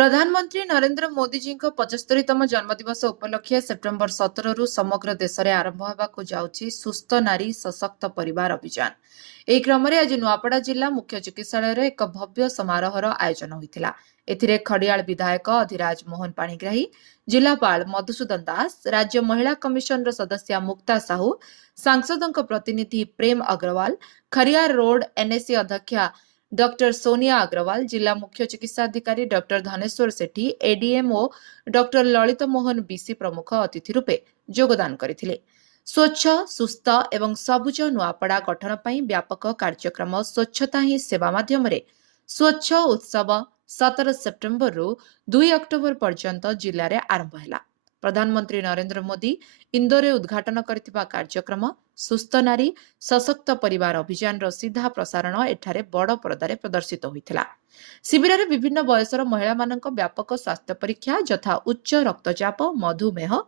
प्रधानमंत्री नरेंद्र मोदी जी 75तम जन्मदिवस उपलक्षे सेप्टेम्बर 17 रु समग्र देश में आरंभ होगा जाउछि सुस्थ नारी सशक्त परिवार अभियान। एक क्रम में आज नुआपड़ा जिला मुख्य चिकित्सालय एक भव्य समारोहर आयोजन होता। एथिरे खड़ियाल विधायक अधिराज मोहन पाणिग्राही, जिलापाल मधुसूदन दास, राज्य महिला कमिशन सदस्य मुक्ता साहू, सांसदों प्रतिनिधि प्रेम अग्रवाल, खरियार रोड एनएससी अध्यक्षा डॉक्टर सोनिया अग्रवाल, जिला मुख्य चिकित्सा अधिकारी डॉक्टर धनेश्वर सेठी, एडीएमओ डॉक्टर ललित मोहन बीसी प्रमुख अतिथि रूपे योगदान करथिले। स्वच्छ सुस्थ एवं सबुज नुआपड़ा गठन पई व्यापक कार्यक्रम स्वच्छता ही सेवा माध्यम स्वच्छ उत्सव 17 सेप्टेम्बर रु 2 अक्टोबर पर्यंत जिले में आरंभ है। प्रधानमंत्री नरेंद्र मोदी इंदोर उद्घाटन करथिबा कार्यक्रम सुस्थ नारी सशक्त परिवार अभियान सीधा प्रसारण एठारे बड़ परदारे प्रदर्शित होइथिला। शिविर में विभिन्न बयसर महिला मानक व्यापक स्वास्थ्य परीक्षा यथा उच्च रक्तचाप, मधुमेह,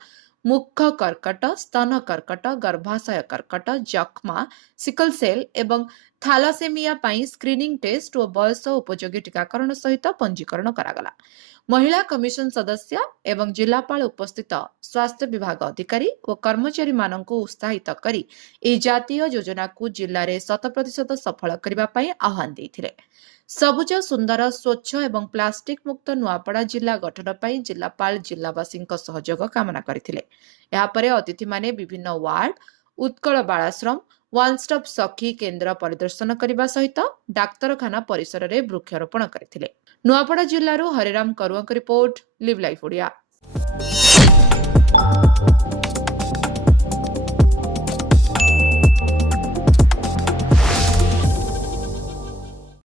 मुख कर्कट, स्तन कर्कट, गर्भाशय कर्कट, जक्मा, सिकल सेल एवं थालासेमिया पाई स्क्रीनिंग टेस्ट और बयस उपयोगी टीकाकरण सहित पंजीकरण करागला। महिला कमिशन सदस्य एवं जिलापाल उपस्थित स्वास्थ्य विभाग अधिकारी और कर्मचारी मानक उत्साहित करी ए जातीय योजना को जिले में 100% सफल करने आह्वान देते। सबुज सुंदर स्वच्छ एवं प्लास्टिक मुक्त नुआपड़ा जिला गठन पर जिलापाल जिलावासी सहयोग कामना करथिले। यापर अतिथि माने विभिन्न वार्ड, उत्कल बालाश्रम, वन स्टॉप सखी केन्द्र परिदर्शन करने सहित डाक्तरखाना परिसर में वृक्षारोपण करथिले। नुआपड़ा जिल्लारू हरिराम करुआंक रिपोर्ट, लिव लाइफ ओडिया।